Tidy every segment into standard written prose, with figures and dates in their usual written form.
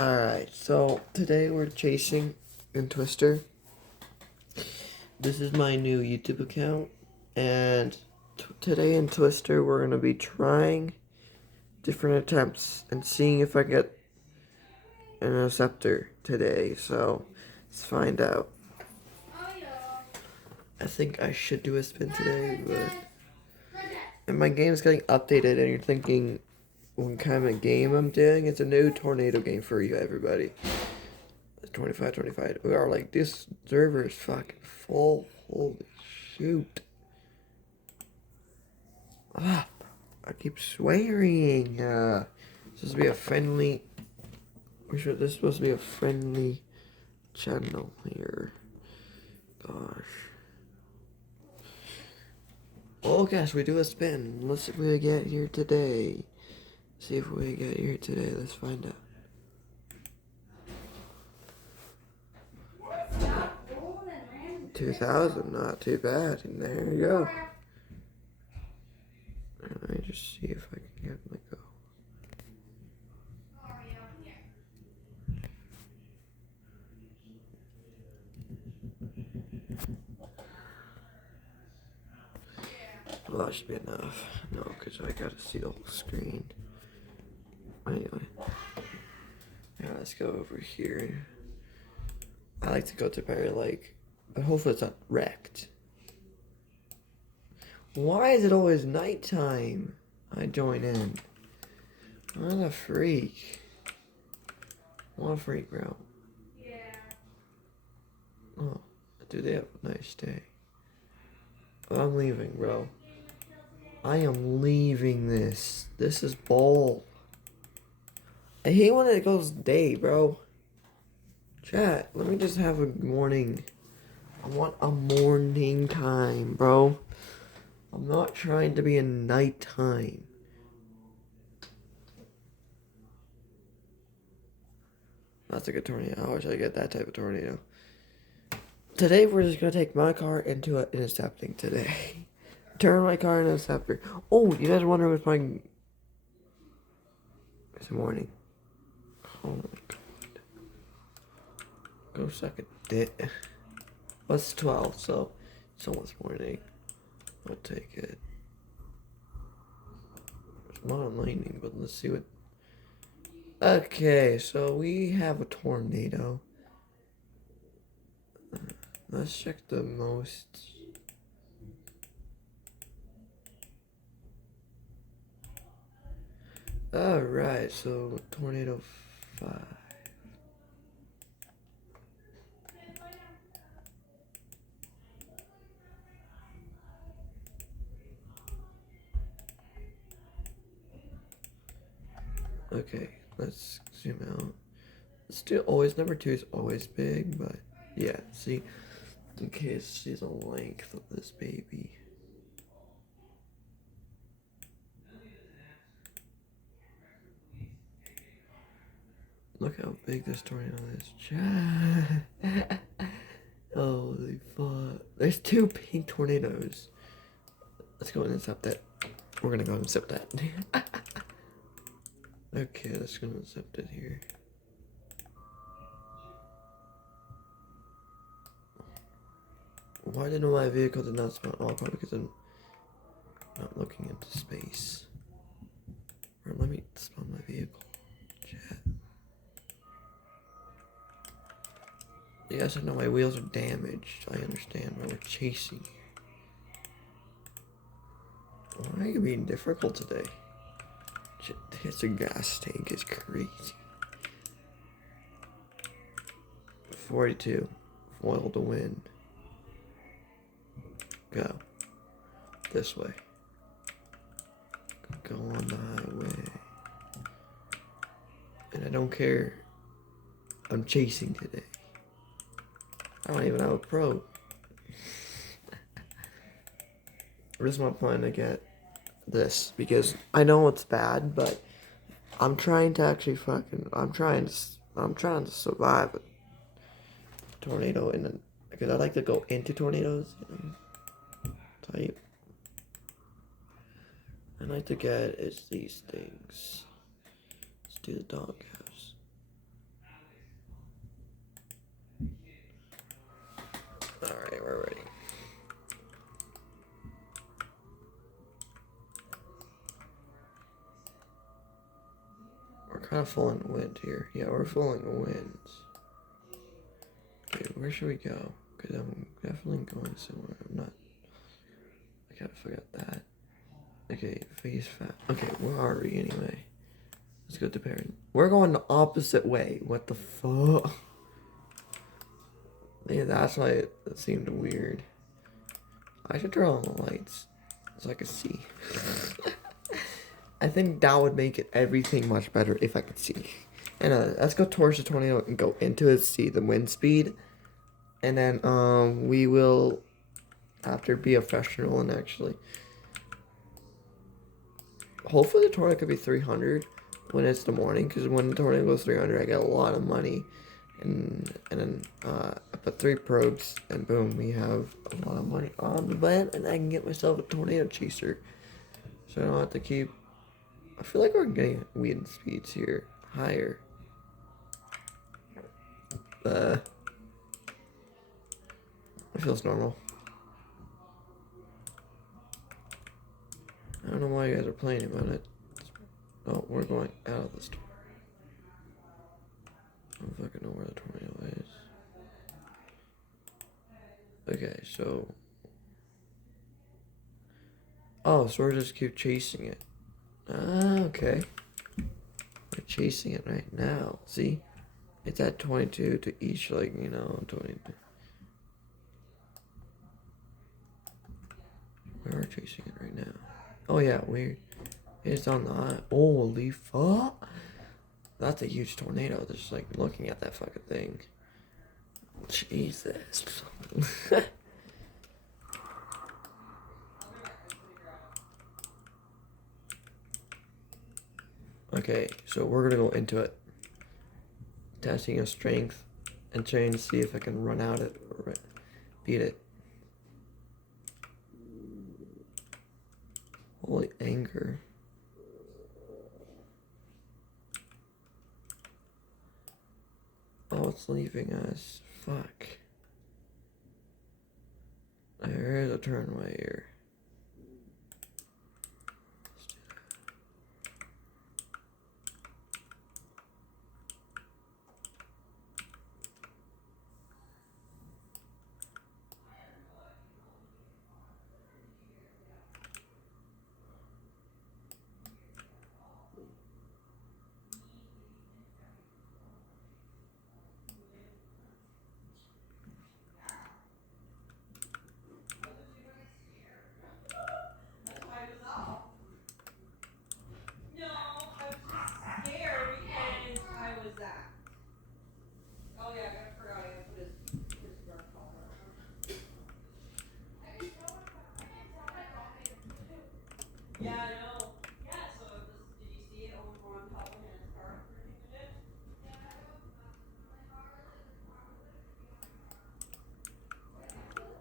Alright, so today we're chasing in Twister. This is my new YouTube account, and today in Twister we're going to be trying different attempts and seeing if I get an Interceptor today. So let's find out. I think I should do a spin today, but and my game's getting updated, and you're thinking, what kind of game I'm doing? It's a new tornado game for you, everybody. 25. We are like, this server is fucking full. Holy shoot. Ah, I keep swearing. This is supposed to be a friendly. This is supposed to be a friendly channel here. Gosh. Oh gosh, we do a spin. Let's see if we get here today. See if we get here today. Let's find out. $2,000, not too bad. And there you go. Let me just see if I can get my go. Well, that should be enough. No, because I gotta see the whole screen. Anyway. Yeah, let's go over here. I like to go to Barrier Lake, but hopefully it's not wrecked. Why is it always nighttime? I join in. What a freak. What a freak, bro. Yeah. Oh, dude, they have a nice day. I'm leaving, bro. I am leaving this. This is bull. I hate when it goes day, bro. Chat, let me just have a morning. I want a morning time, bro. I'm not trying to be a nighttime. That's a good tornado. I wish I get that type of tornado. Today we're just gonna take my car into an intercepting today. Turn my car into an interceptor. Oh, you guys wonder what's playing? It's morning. Oh my god. Go suck a dick. Well, it's 12, so it's almost morning. I'll take it. There's not a lightning, but let's see what. Okay, so we have a tornado. Let's check the most. Alright, so tornado 5. Okay, let's zoom out. Still always, number 2 is always big, but yeah, see, in case see the length of this baby. Look how big this tornado is. Holy fuck. There's 2 pink tornadoes. Let's go and intercept that. We're gonna go and intercept that. Okay, let's go and intercept it here. Why didn't my vehicle did not spawn? Oh, probably because I'm not looking into space. Or let me spawn my vehicle. Chat. Yes, I know my wheels are damaged. I understand why we're chasing. Why are you being difficult today? Shit, this gas tank is crazy. 42. Foil to win. Go. This way. Go on the highway. And I don't care. I'm chasing today. I don't even have a pro. I just want plan to get this because I know it's bad, but I'm trying to actually I'm trying to survive a tornado because I like to go into tornadoes. Type. I like to get is these things. Let's do the doghouse. kind of full in wind here. Yeah, we're full in winds. Okay, where should we go? Because I'm definitely going somewhere. I'm not. I gotta forget that. Okay, face fat. Okay, where are we anyway? Let's go to Perrin. We're going the opposite way. What the fuck? Yeah, that's why it seemed weird. I should turn on the lights so I can see. I think that would make it everything much better if I could see. And let's go towards the tornado and go into it, see the wind speed. And then we will after be a professional and actually hopefully the tornado could be 300 when it's the morning, because when the tornado goes 300 I get a lot of money. And then I put 3 probes and boom, we have a lot of money on the bed, and I can get myself a tornado chaser. So I don't have to keep. I feel like we're getting wind speeds here higher. It feels normal. I don't know why you guys are playing about it. Oh, we're going out of the store. I don't fucking know where the tornado is. Okay, so. Oh, so we're just keep chasing it. Ah, okay. We're chasing it right now. See? It's at 22 to each, like, 22. We are chasing it right now. Oh, yeah, it's on the eye. Holy fuck. That's a huge tornado. Just, like, looking at that fucking thing. Jesus. Okay, so we're gonna go into it. Testing our strength and trying to see if I can run out it or beat it. Holy anger. Oh, it's leaving us. Fuck. There is a turnway here.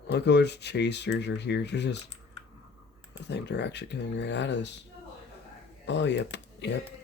Look at which chasers are here. They're just. I think they're actually coming right at us. Oh, yep. Yep.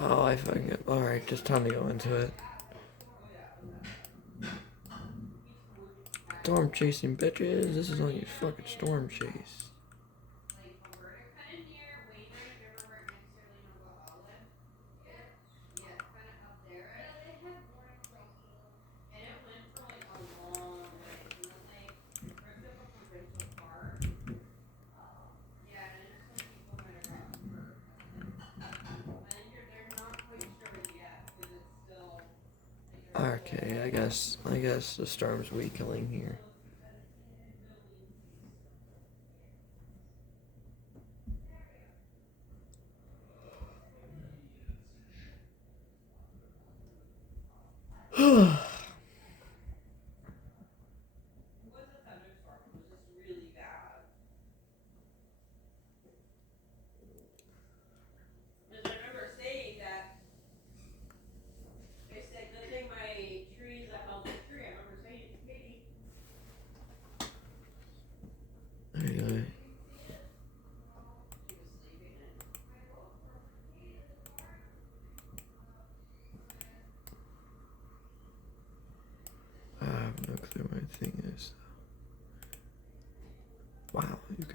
Oh, I fucking. Alright, just time to go into it. Storm chasing bitches. This is on your fucking storm chase. Okay, I guess the storm's weakening here.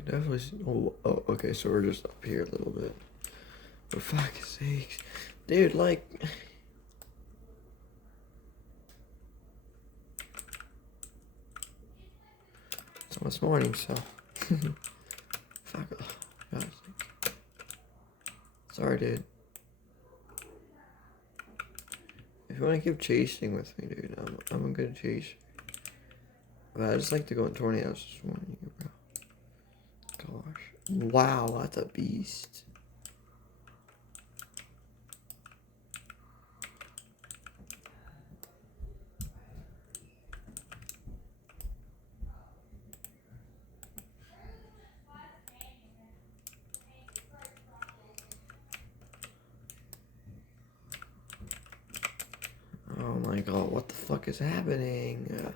can definitely see. Oh, okay, so we're just up here a little bit. For fuck's sakes. Dude, like. It's almost morning, so. Fuck off. God. Sorry, dude. If you want to keep chasing with me, dude, I'm a good chaser. But I just like to go in tornadoes this morning, bro. Gosh. Wow, that's a beast. Oh my god, what the fuck is happening?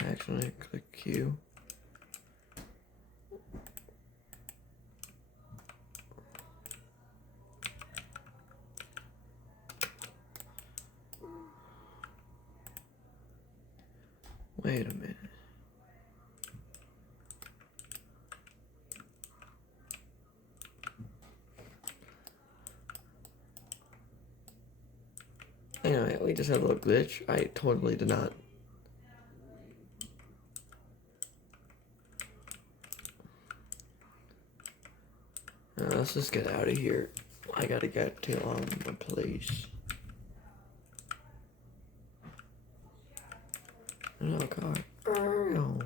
I accidentally click Q. Wait a minute. Anyway, we just had a little glitch. I totally did not. Let's just get out of here. I gotta get to my place. Oh god. Oh.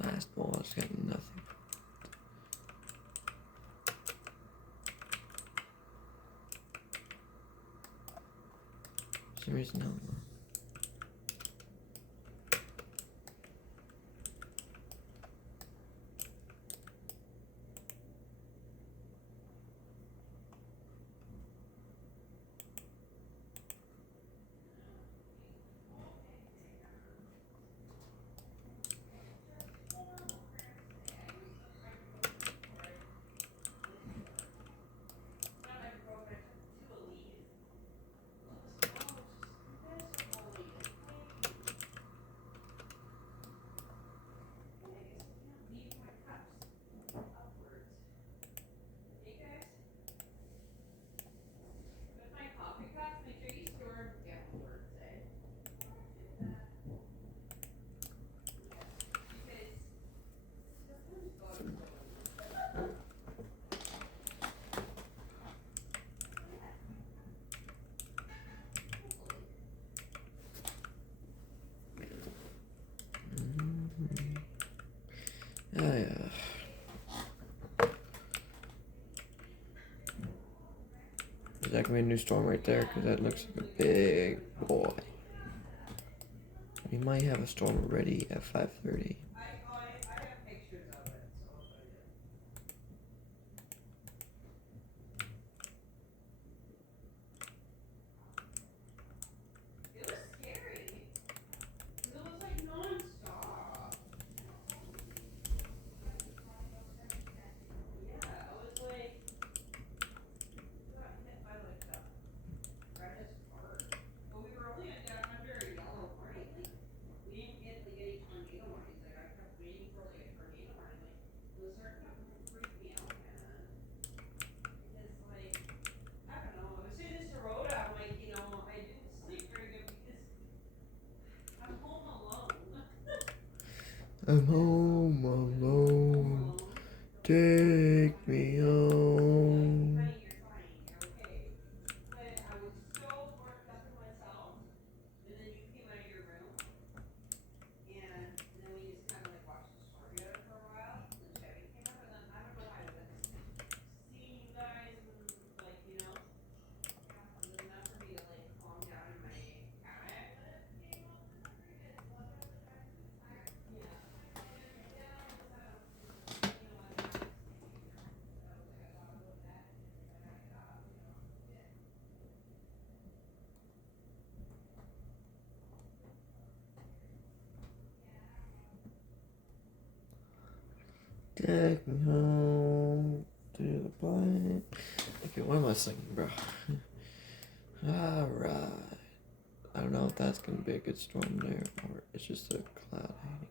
Last ball is getting nothing. For some reason, no. Yeah. Is that gonna be a new storm right there? Because that looks like a big boy. We might have a storm ready at 5:30. I'm home alone. Take me home. Take me home to the planet. Okay, what am I singing, bro? Alright. I don't know if that's gonna be a good storm there or it's just a cloud hanging.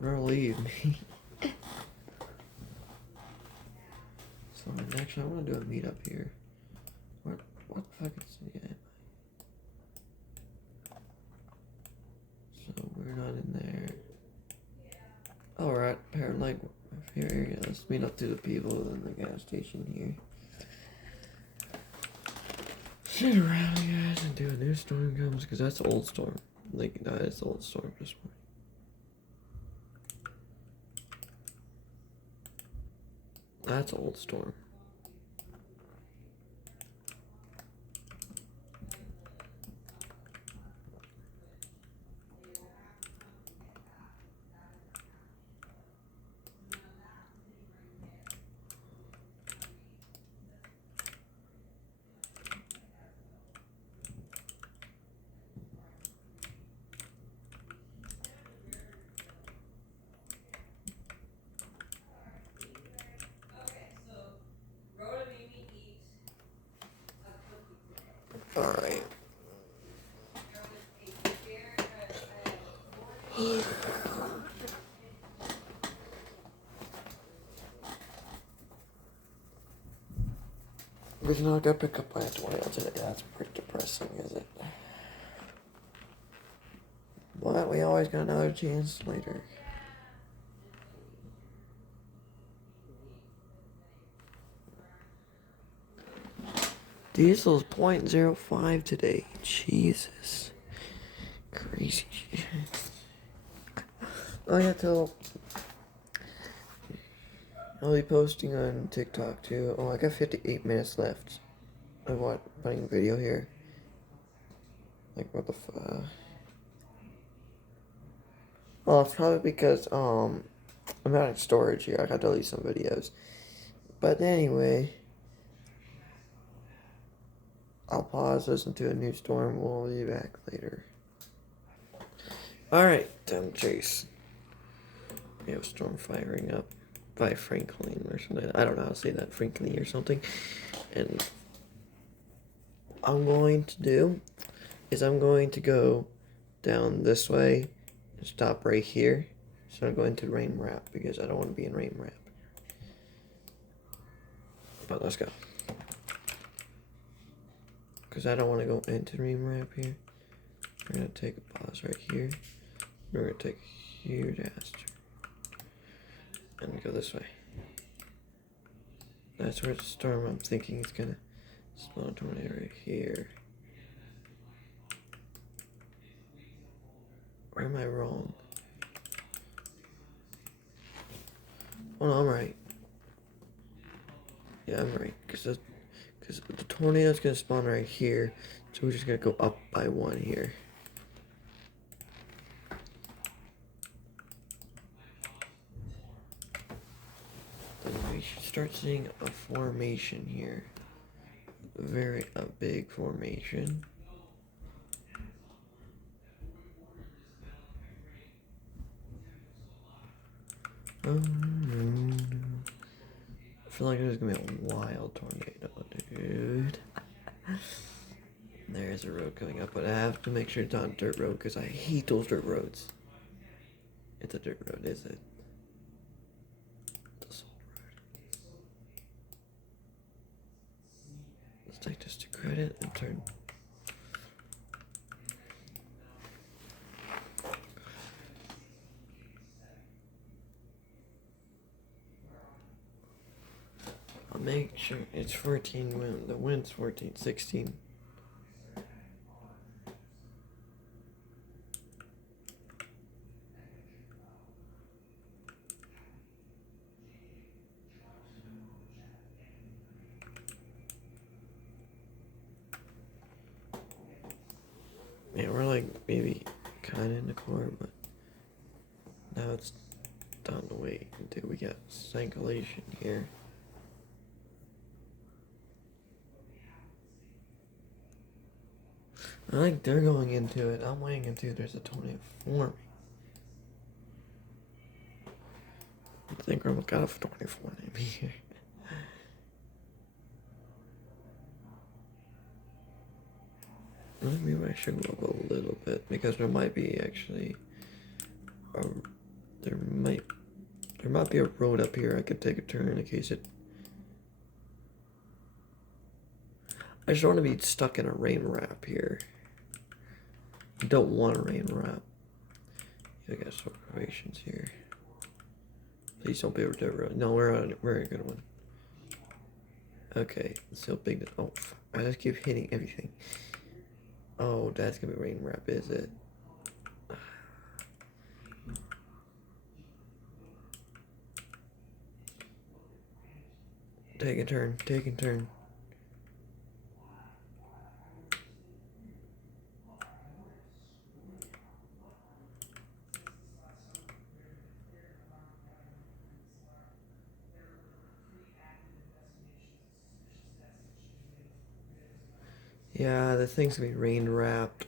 Bro, leave me. So actually, I want to do a meetup here. What fucking city am I? So we're not in there. Alright, Paraleg here. Let's meet up to the people in the gas station here. Sit around, guys, and do a new storm comes, because that's old storm. Like, that is old storm this morning. That's old storm. Alright. We're not gonna pick up by a tornado today. That's pretty depressing, is it? But we always got another chance later. Diesel's 0.05 today. Jesus. Crazy shit. Oh yeah, I'll be posting on TikTok too. Oh, I got 58 minutes left of putting a video here. Like, what the fuck? Well, it's probably because, I'm out of storage here. I gotta delete some videos. But anyway, I'll pause, listen to a new storm. We'll be back later. Alright, time to chase. We have storm firing up by Franklin or something. I don't know how to say that. Franklin or something. And I'm going to go down this way and stop right here. So I'm going to rain wrap because I don't want to be in rain wrap. But let's go. Because I don't want to go into rain wrap here. We're going to take a pause right here. We're going to take a huge ass turn. And go this way. That's where the storm I'm thinking is going to spawn a tornado right here. Or am I wrong? Oh no, I'm right. Yeah, I'm right. Because the tornado's going to spawn right here. So we're just going to go up by one here. Then we should start seeing a formation here. A big formation. Oh no. I feel like there's gonna be a wild tornado, dude. There's a road coming up, but I have to make sure it's not a dirt road because I hate those dirt roads. It's a dirt road, is it? It's a salt road. Let's take this to credit and turn. I'll make sure it's 14 wind. The wind's 14, 16. maybe kind of in the core, but now it's down the way until we get sangulation here. I think they're going into it. I'm waiting until there's a tornado forming. I think we've got a tornado forming here. Maybe I should go up a little bit because there might be actually there might be a road up here I could take a turn in case it. I just don't want to be stuck in a rain wrap here. I don't want a rain wrap. I got some observations here. Please don't be able to road. No, we're on a good one. Okay, let's see how big this. Oh, I just keep hitting everything. Oh, that's gonna be rain wrap, is it? Take a turn, take a turn. Yeah, the thing's gonna be rain wrapped.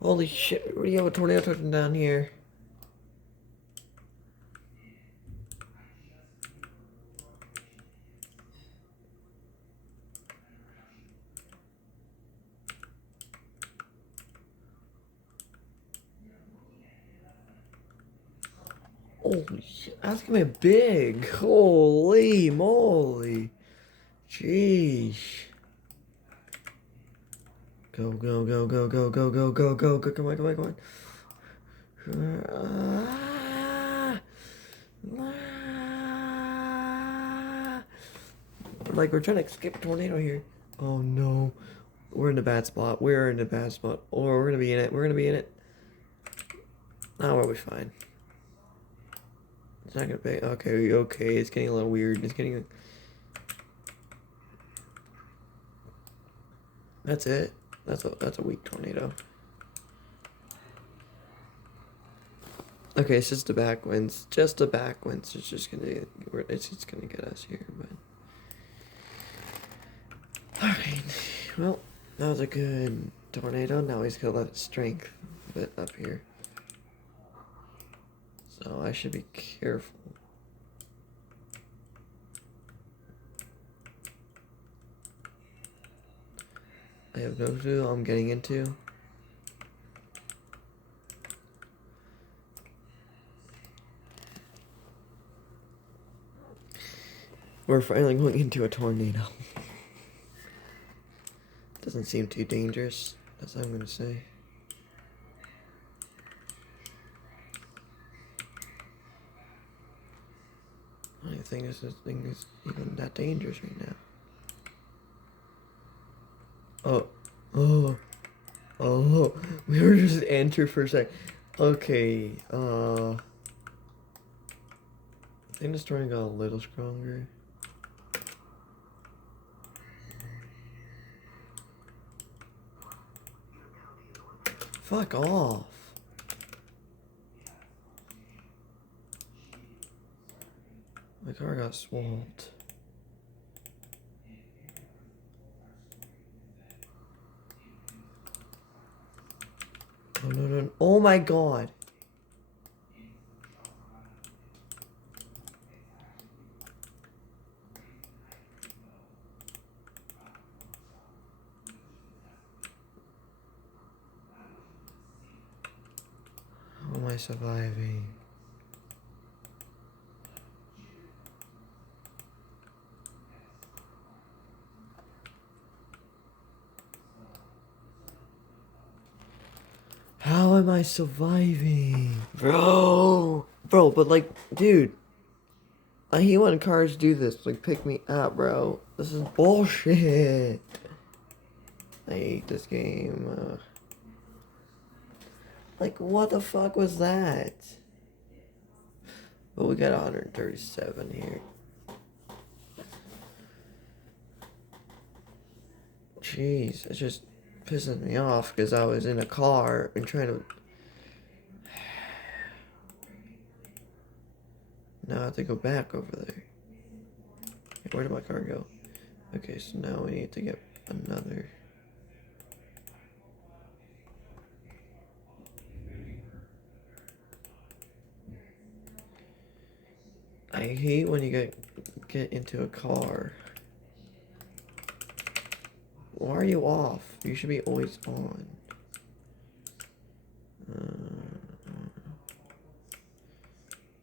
Holy shit, we already have a tornado touching down here. Holy shit, that's gonna be big. Holy moly. Jeez. Go, go, go, go, go, go, go, go, go, go, come on, come on, come on. Like, we're trying to skip a tornado here. Oh no. We're in a bad spot. We're in a bad spot. Or we're gonna be in it. We're gonna be in it. Oh, we'll be fine. It's not gonna be. Okay, okay. It's getting a little weird. It's getting. That's it. That's a weak tornado. Okay, it's just the back winds. Just the back winds. It's just gonna get us here, but. Alright. Well, that was a good tornado. Now he's gonna let its strength a bit up here. So I should be careful. I have no clue what I'm getting into. We're finally going into a tornado. Doesn't seem too dangerous, that's what I'm gonna say. I don't think this thing is even that dangerous right now. Oh, we were just entered for a sec. Okay, I think the storm got a little stronger. Fuck off. My car got swamped. Oh no, no, no. Oh my god. How am I surviving? How am I surviving? Bro, but like, dude, I hate when cars do this. Like, pick me up, bro. This is bullshit. I hate this game. Like, what the fuck was that? But we got 137 here. Jeez, it just pisses me off because I was in a car and trying to... Now I have to go back over there. Where did my car go? Okay, so now we need to get another... I hate when you get into a car. Why are you off? You should be always on.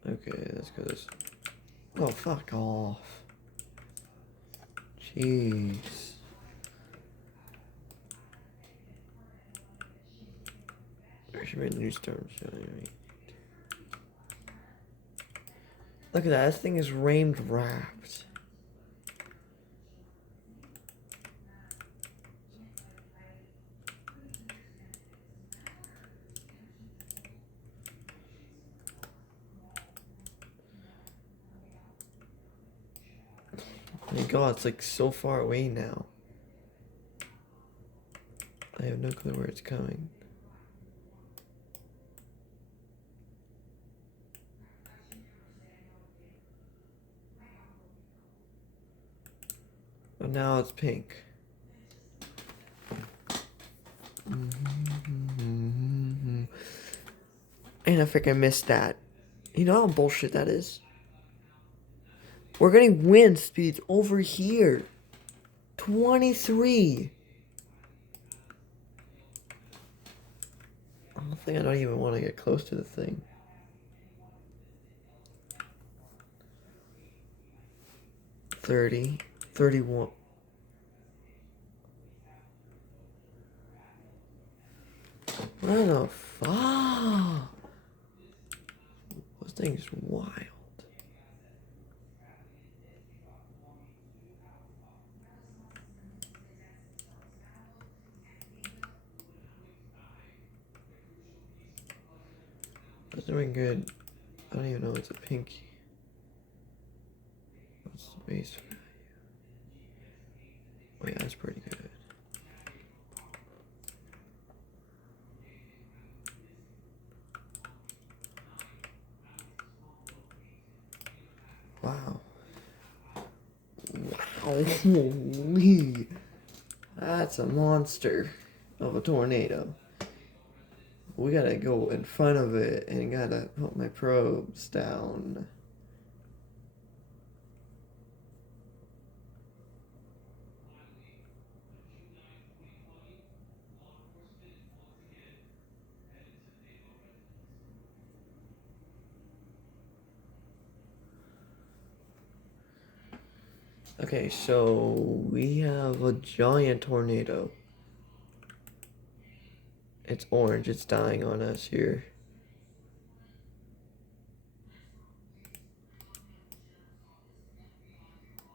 Okay, that's because... Oh, fuck off. Jeez. There should be a new storm showing. Look at that, this thing is rained wrapped. Oh my god, it's like so far away now. I have no clue where it's coming. But now it's pink. And I freaking missed that. You know how bullshit that is? We're getting wind speeds over here. 23. I don't even want to get close to the thing. $30, $31. What the fuck? This thing's wild. That's doing good. I don't even know it's a pinky. What's the base value? Oh yeah, that's pretty good. Wow. Wow. Holy. That's a monster of a tornado. We gotta go in front of it and gotta put my probes down. Okay, so we have a giant tornado. It's orange, it's dying on us here.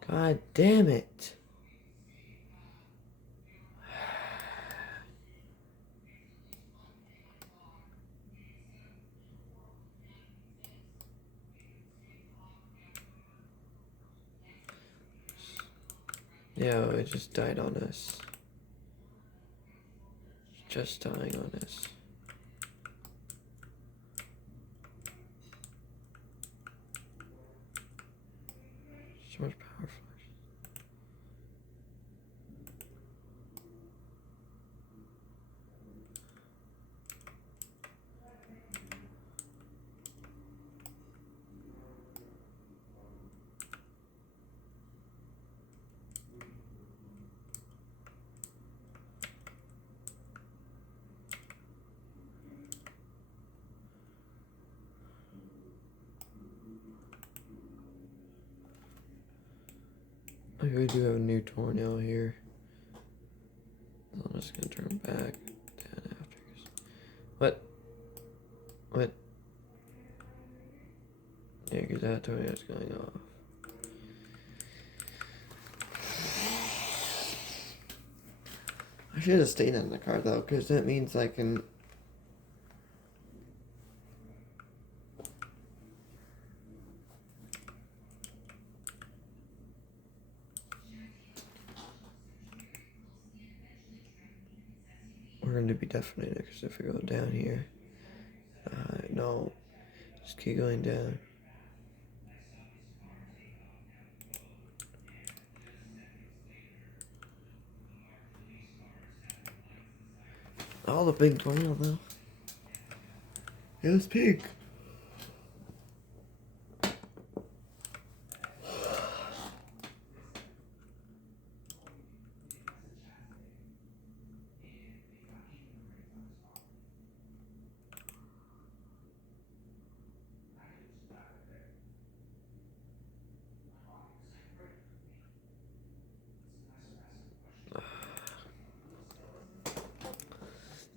God damn it. Yeah, it just died on us. Just dying on us. So much power flash. We do have a new tornado here. I'm just gonna turn back down after. What? What? Yeah, because that tornado's going off. I should have stayed in the car though, because that means I can. We're going to be definitely because if we go down here. No. Just keep going down. Oh, the big tornado though. It was pink.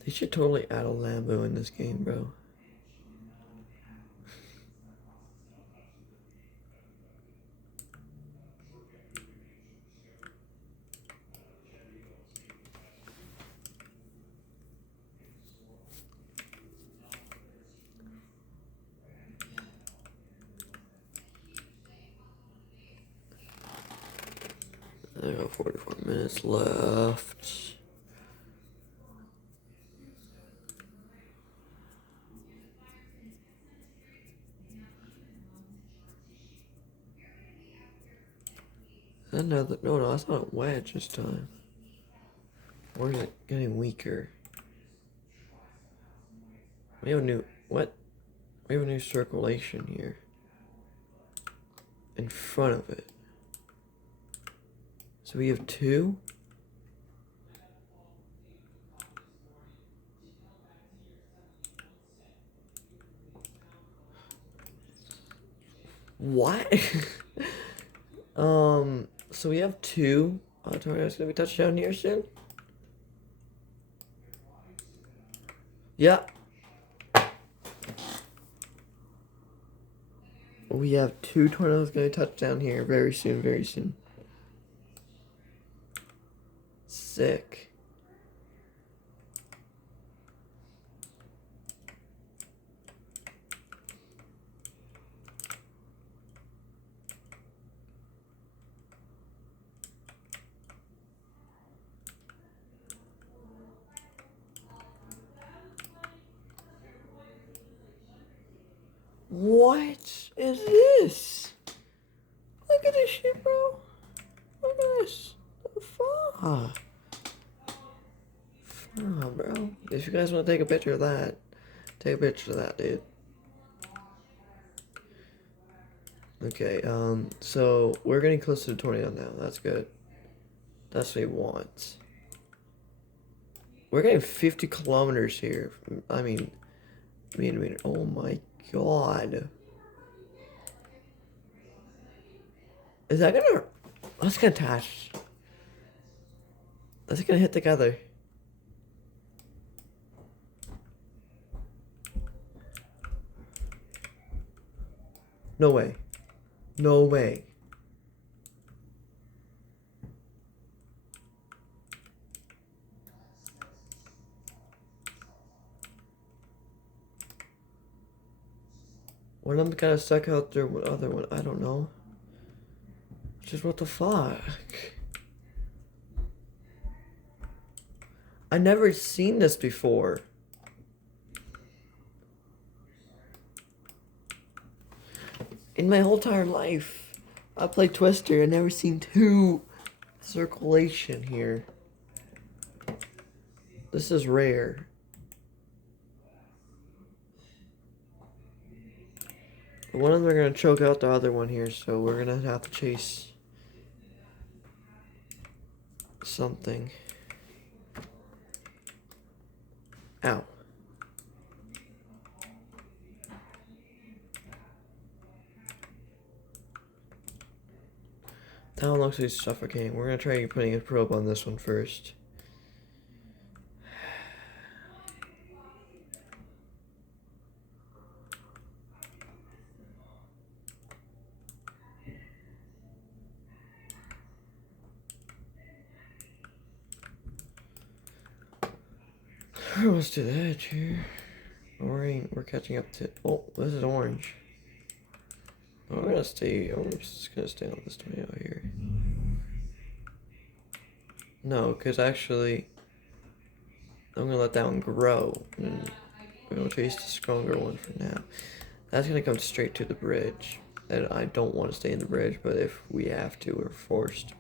They should totally add a Lambo in this game, bro. There go, 44 minutes left. Another, no, that's not a wedge this time. Or is it getting weaker? We have a new, what? We have a new circulation here. In front of it. So we have two? What? So we have two. Tornado's gonna be touchdown here soon? Yeah. We have two tornadoes gonna touch down here very soon, very soon. Sick. What is this? Look at this shit, bro. Look at this. The fuck? Fuck, bro. If you guys want to take a picture of that, take a picture of that, dude. Okay, so we're getting close to the tornado now. That's good. That's what he wants. We're getting 50 kilometers here. I mean, oh my god. Is that gonna... That's gonna attach. That's gonna hit together. No way. No way. One of them kind of stuck out there, what other one? I don't know. Just what the fuck? I never seen this before. In my whole entire life, I played Twister. I never seen two circulation here. This is rare. One of them are gonna choke out the other one here, so we're gonna have to chase something. Ow. That one looks like it's suffocating. We're gonna try putting a probe on this one first. Let's do that here. We're catching up to. Oh, this is orange. I'm gonna stay. I'm just gonna stay on this tornado here. No, because actually, I'm gonna let that one grow. And we're gonna chase the stronger one for now. That's gonna come straight to the bridge. And I don't want to stay in the bridge, but if we have to, we're forced.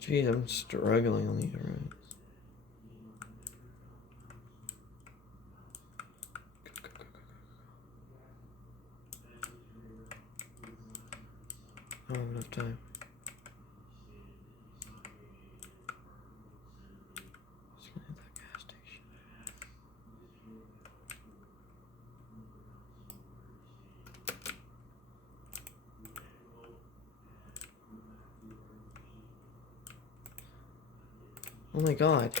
Jeez, I'm struggling on these roads. I don't have enough time. Just gonna hit that gas station. Oh my god.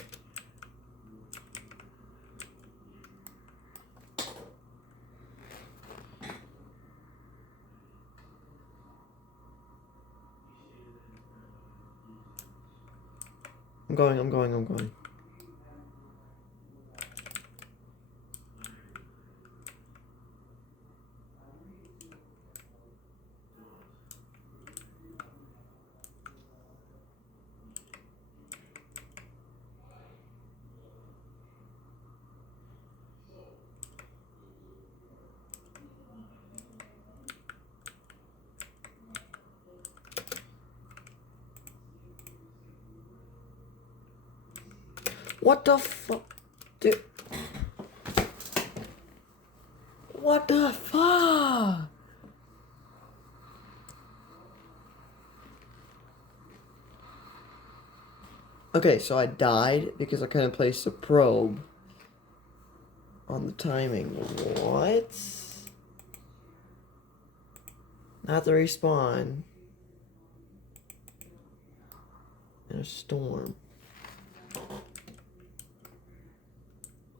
I'm going. What the fuck? Dude. What the fuck? Okay, so I died because I couldn't place the probe on the timing. What? Not the respawn. In a storm.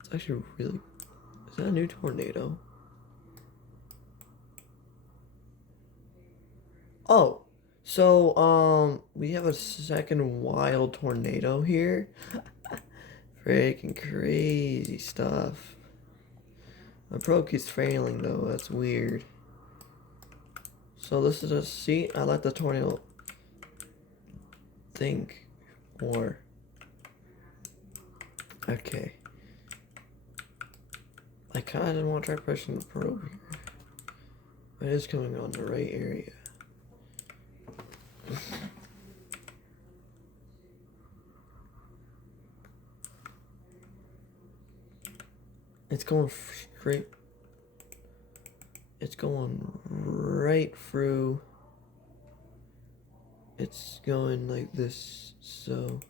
It's actually really... Is that a new tornado? Oh, so, we have a second wild tornado here. Freaking crazy stuff. My probe keeps failing though, that's weird. So this is a seat. I let the tornado think more. Okay. I kinda didn't want to try pressing the probe here. But it is coming on the right area. It's going straight. It's going right through. It's going like this, so.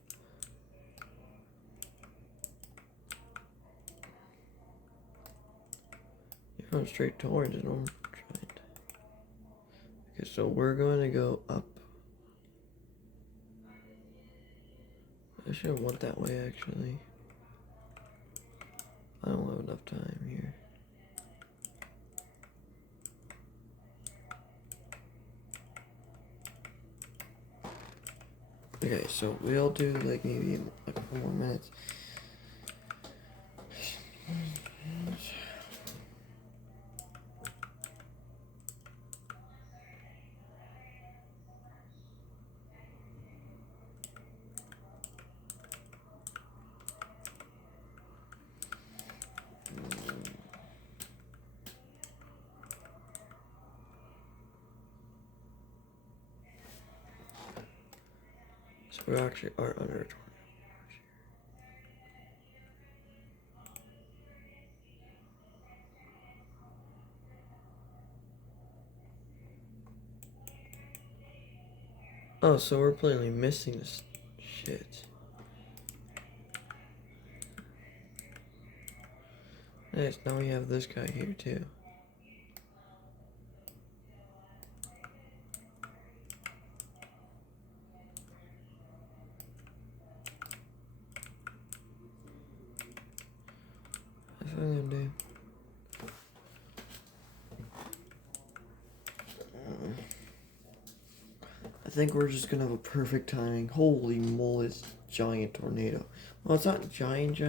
You're going straight towards it. I'm trying to. Okay, so we're going to go up. I should have went that way actually. I don't have enough time here. Okay, so we'll do like maybe a couple more minutes. So we actually are under a tornado. Oh, so we're plainly missing this shit. Nice, now we have this guy here too. That's what I'm gonna do. I think we're just gonna have a perfect timing. Holy moly, it's a giant tornado. Well, it's not giant.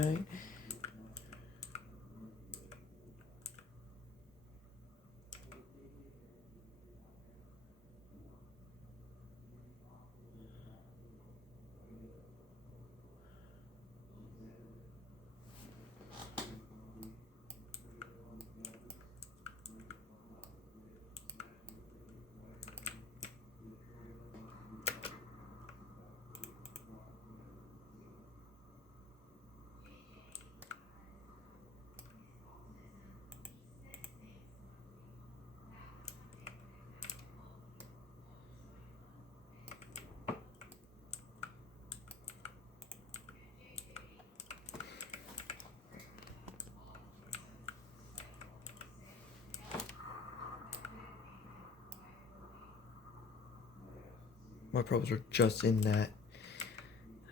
My probes are just in that.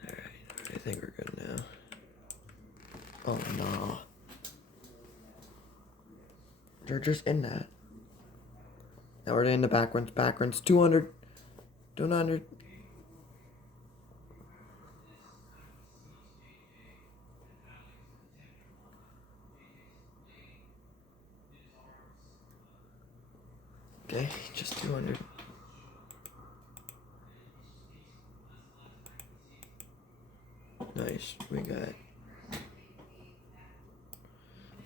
Alright, I think we're good now. Oh, nah. They're just in that. Now we're in the backwards. 200. 200. Okay, just 200. Nice, we got it.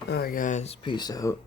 Alright guys, peace out.